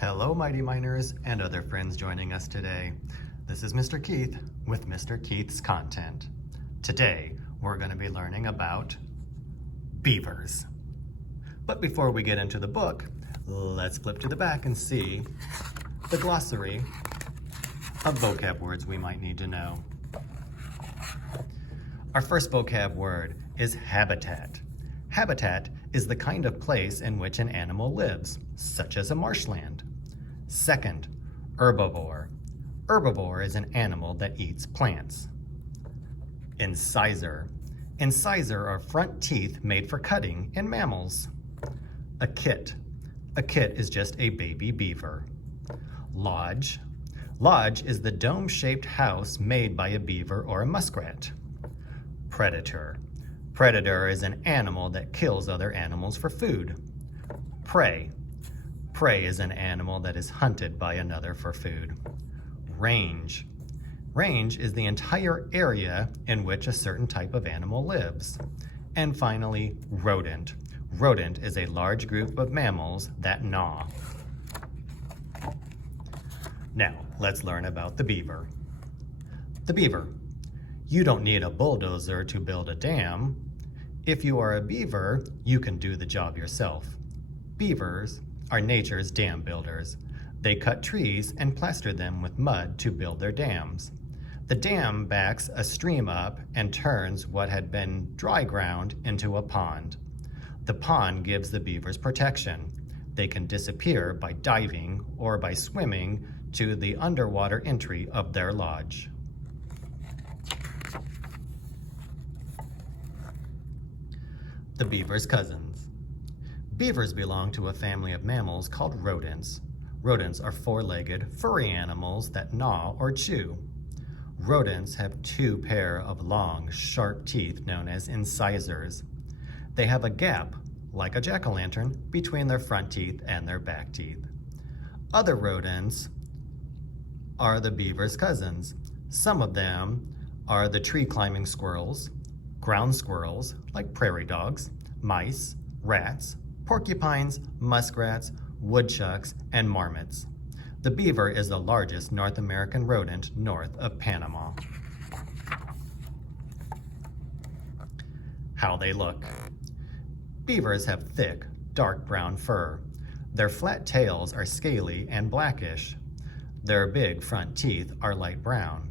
Hello, Mighty Miners and other friends joining us today. This is Mr. Keith with Mr. Keith's Content. Today, we're going to be learning about beavers. But before we get into the book, let's flip to the back and see the glossary of vocab words we might need to know. Our first vocab word is habitat. Habitat is the kind of place in which an animal lives, such as a marshland. Second, herbivore. Herbivore is an animal that eats plants. Incisor. Incisor are front teeth made for cutting in mammals. A kit. A kit is just a baby beaver. Lodge. Lodge is the dome-shaped house made by a beaver or a muskrat. Predator. Predator is an animal that kills other animals for food. Prey. Prey is an animal that is hunted by another for food. Range. Range is the entire area in which a certain type of animal lives. And finally, rodent. Rodent is a large group of mammals that gnaw. Now, let's learn about the beaver. The beaver. You don't need a bulldozer to build a dam. If you are a beaver, you can do the job yourself. Beavers are nature's dam builders. They cut trees and plaster them with mud to build their dams. The dam backs a stream up and turns what had been dry ground into a pond. The pond gives the beavers protection. They can disappear by diving or by swimming to the underwater entry of their lodge. The beaver's cousins. Beavers belong to a family of mammals called rodents. Rodents are four-legged, furry animals that gnaw or chew. Rodents have two pair of long, sharp teeth known as incisors. They have a gap, like a jack-o'-lantern, between their front teeth and their back teeth. Other rodents are the beaver's cousins. Some of them are the tree-climbing squirrels, ground squirrels, like prairie dogs, mice, rats, porcupines, muskrats, woodchucks, and marmots. The beaver is the largest North American rodent north of Panama. How they look. Beavers have thick, dark brown fur. Their flat tails are scaly and blackish. Their big front teeth are light brown.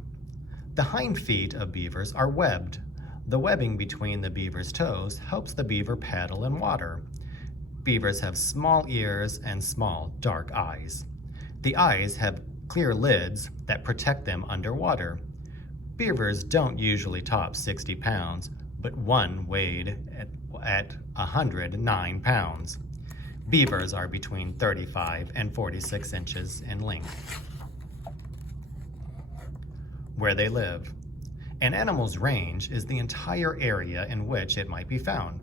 The hind feet of beavers are webbed. The webbing between the beaver's toes helps the beaver paddle in water. Beavers have small ears and small, dark eyes. The eyes have clear lids that protect them underwater. Beavers don't usually top 60 pounds, but one weighed at 109 pounds. Beavers are between 35 and 46 inches in length. Where they live. An animal's range is the entire area in which it might be found.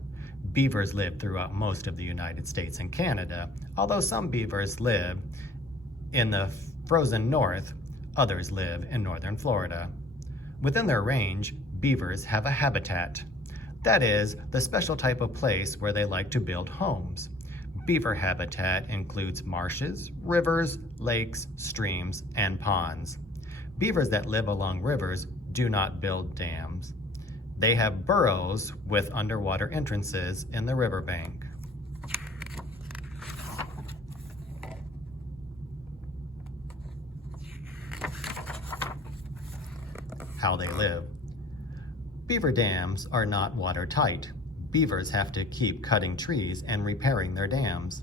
Beavers live throughout most of the United States and Canada, although some beavers live in the frozen north, others live in northern Florida. Within their range, beavers have a habitat. That is, the special type of place where they like to build homes. Beaver habitat includes marshes, rivers, lakes, streams, and ponds. Beavers that live along rivers do not build dams. They have burrows with underwater entrances in the riverbank. How they live. Beaver dams are not watertight. Beavers have to keep cutting trees and repairing their dams.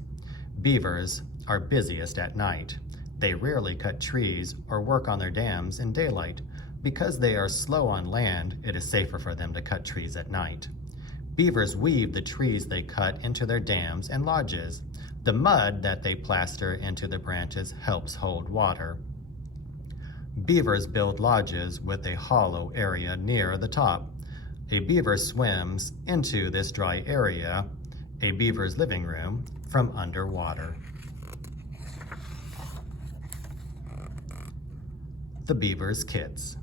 Beavers are busiest at night. They rarely cut trees or work on their dams in daylight. Because they are slow on land, it is safer for them to cut trees at night. Beavers weave the trees they cut into their dams and lodges. The mud that they plaster into the branches helps hold water. Beavers build lodges with a hollow area near the top. A beaver swims into this dry area, a beaver's living room, from underwater. The beaver's kits.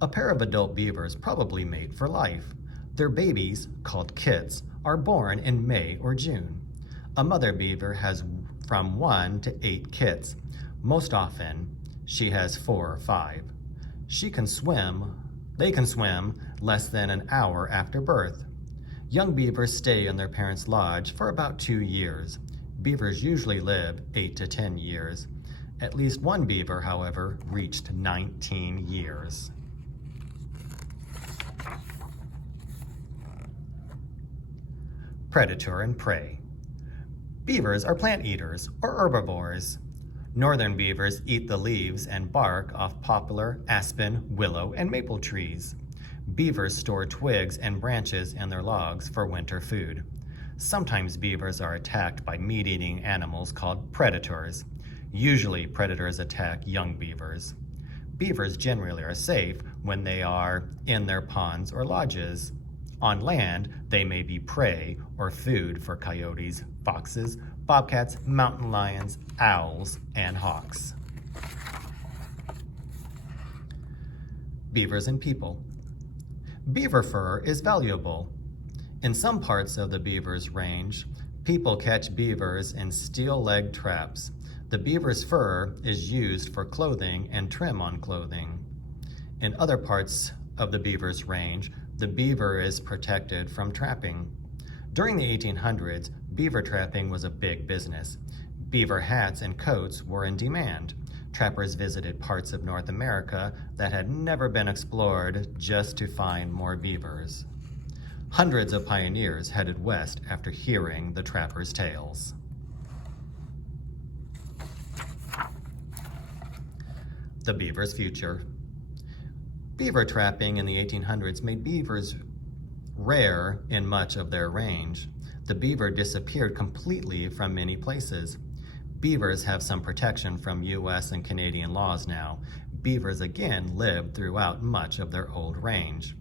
A pair of adult beavers probably mate for life. Their babies, called kits, are born in May or June. A mother beaver has from 1 to 8 kits. Most often, she has 4 or 5. They can swim less than an hour after birth. Young beavers stay in their parents' lodge for about 2 years. Beavers usually live 8 to 10 years. At least one beaver, however, reached 19 years. Predator and prey. Beavers are plant eaters or herbivores. Northern beavers eat the leaves and bark off poplar, aspen, willow, and maple trees. Beavers store twigs and branches in their logs for winter food. Sometimes beavers are attacked by meat-eating animals called predators. Usually, predators attack young beavers. Beavers generally are safe when they are in their ponds or lodges. On land, they may be prey or food for coyotes, foxes, bobcats, mountain lions, owls, and hawks. Beavers and people. Beaver fur is valuable. In some parts of the beaver's range, people catch beavers in steel-legged traps. The beaver's fur is used for clothing and trim on clothing. In other parts of the beaver's range, the beaver is protected from trapping. During the 1800s, beaver trapping was a big business. Beaver hats and coats were in demand. Trappers visited parts of North America that had never been explored just to find more beavers. Hundreds of pioneers headed west after hearing the trappers' tales. The beaver's future. Beaver trapping in the 1800s made beavers rare in much of their range. The beaver disappeared completely from many places. Beavers have some protection from U.S. and Canadian laws now. Beavers again lived throughout much of their old range.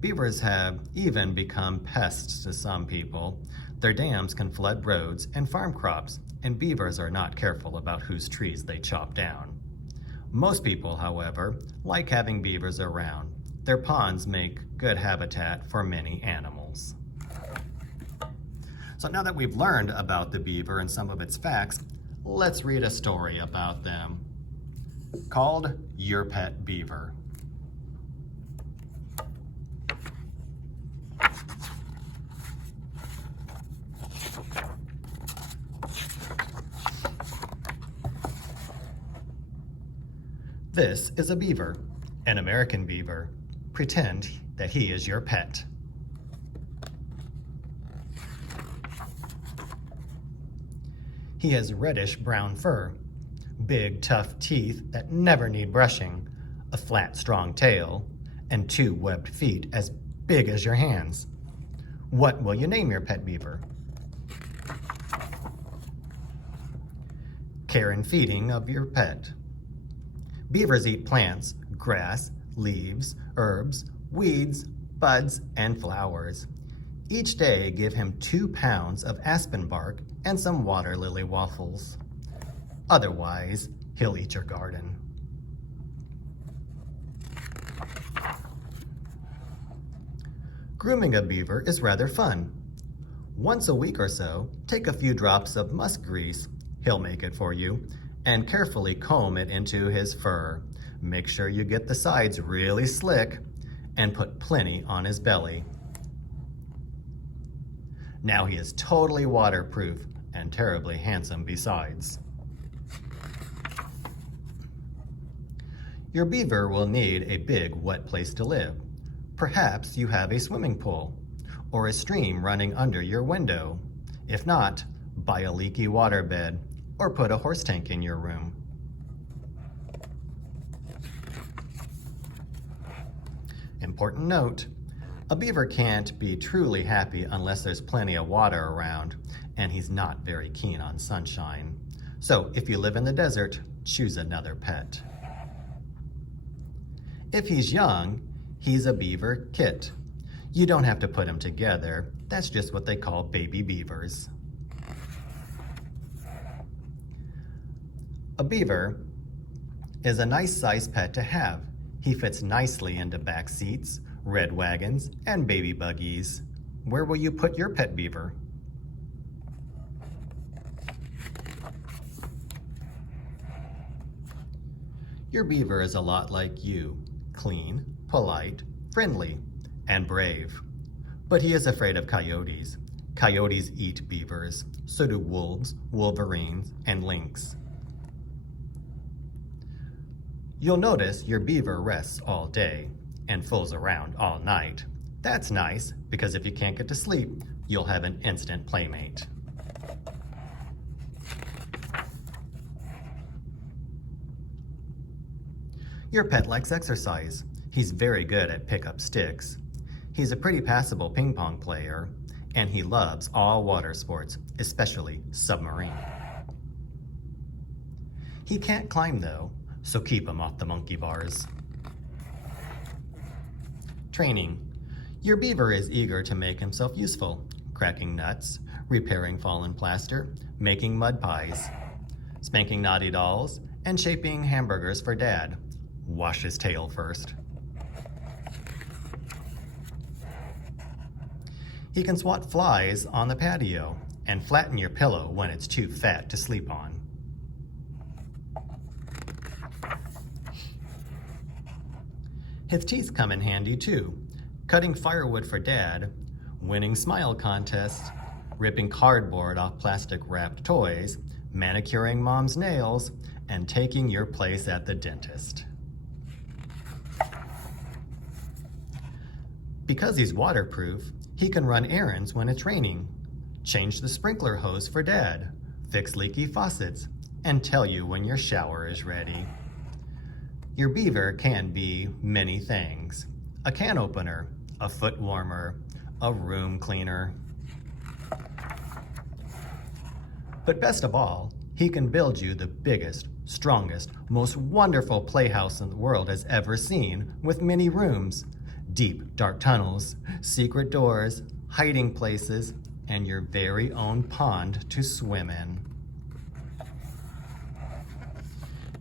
Beavers have even become pests to some people. Their dams can flood roads and farm crops, and beavers are not careful about whose trees they chop down. Most people, however, like having beavers around. Their ponds make good habitat for many animals. So now that we've learned about the beaver and some of its facts, let's read a story about them called Your Pet Beaver. This is a beaver, an American beaver. Pretend that he is your pet. He has reddish-brown fur, big, tough teeth that never need brushing, a flat, strong tail, and 2 webbed feet as big as your hands. What will you name your pet beaver? Care and feeding of your pet. Beavers eat plants, grass, leaves, herbs, weeds, buds, and flowers. Each day, give him 2 pounds of aspen bark and some water lily waffles. Otherwise, he'll eat your garden. Grooming a beaver is rather fun. Once a week or so, take a few drops of musk grease, he'll make it for you, and carefully comb it into his fur. Make sure you get the sides really slick and put plenty on his belly. Now he is totally waterproof and terribly handsome besides. Your beaver will need a big, wet place to live. Perhaps you have a swimming pool or a stream running under your window. If not, buy a leaky waterbed or put a horse tank in your room. Important note, a beaver can't be truly happy unless there's plenty of water around, and he's not very keen on sunshine. So if you live in the desert, choose another pet. If he's young, he's a beaver kit. You don't have to put them together. That's just what they call baby beavers. A beaver is a nice sized pet to have. He fits nicely into back seats, red wagons, and baby buggies. Where will you put your pet beaver? Your beaver is a lot like you, clean, polite, friendly, and brave. But he is afraid of coyotes. Coyotes eat beavers, so do wolves, wolverines, and lynx. You'll notice your beaver rests all day and fools around all night. That's nice, because if you can't get to sleep, you'll have an instant playmate. Your pet likes exercise. He's very good at pick-up sticks. He's a pretty passable ping pong player, and he loves all water sports, especially submarine. He can't climb though, so keep him off the monkey bars. Training. Your beaver is eager to make himself useful, cracking nuts, repairing fallen plaster, making mud pies, spanking naughty dolls, and shaping hamburgers for Dad. Wash his tail first. He can swat flies on the patio and flatten your pillow when it's too fat to sleep on. His teeth come in handy too, cutting firewood for Dad, winning smile contests, ripping cardboard off plastic wrapped toys, manicuring Mom's nails, and taking your place at the dentist. Because he's waterproof, he can run errands when it's raining, change the sprinkler hose for Dad, fix leaky faucets, and tell you when your shower is ready. Your beaver can be many things: a can opener, a foot warmer, a room cleaner. But best of all, he can build you the biggest, strongest, most wonderful playhouse in the world has ever seen, with many rooms, deep, dark tunnels, secret doors, hiding places, and your very own pond to swim in.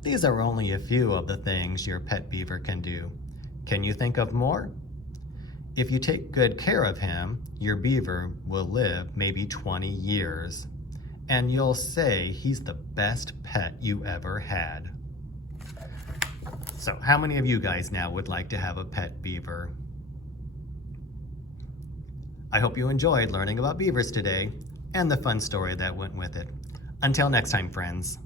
These are only a few of the things your pet beaver can do. Can you think of more? If you take good care of him, your beaver will live maybe 20 years, and you'll say he's the best pet you ever had. So how many of you guys now would like to have a pet beaver? I hope you enjoyed learning about beavers today and the fun story that went with it. Until next time, friends.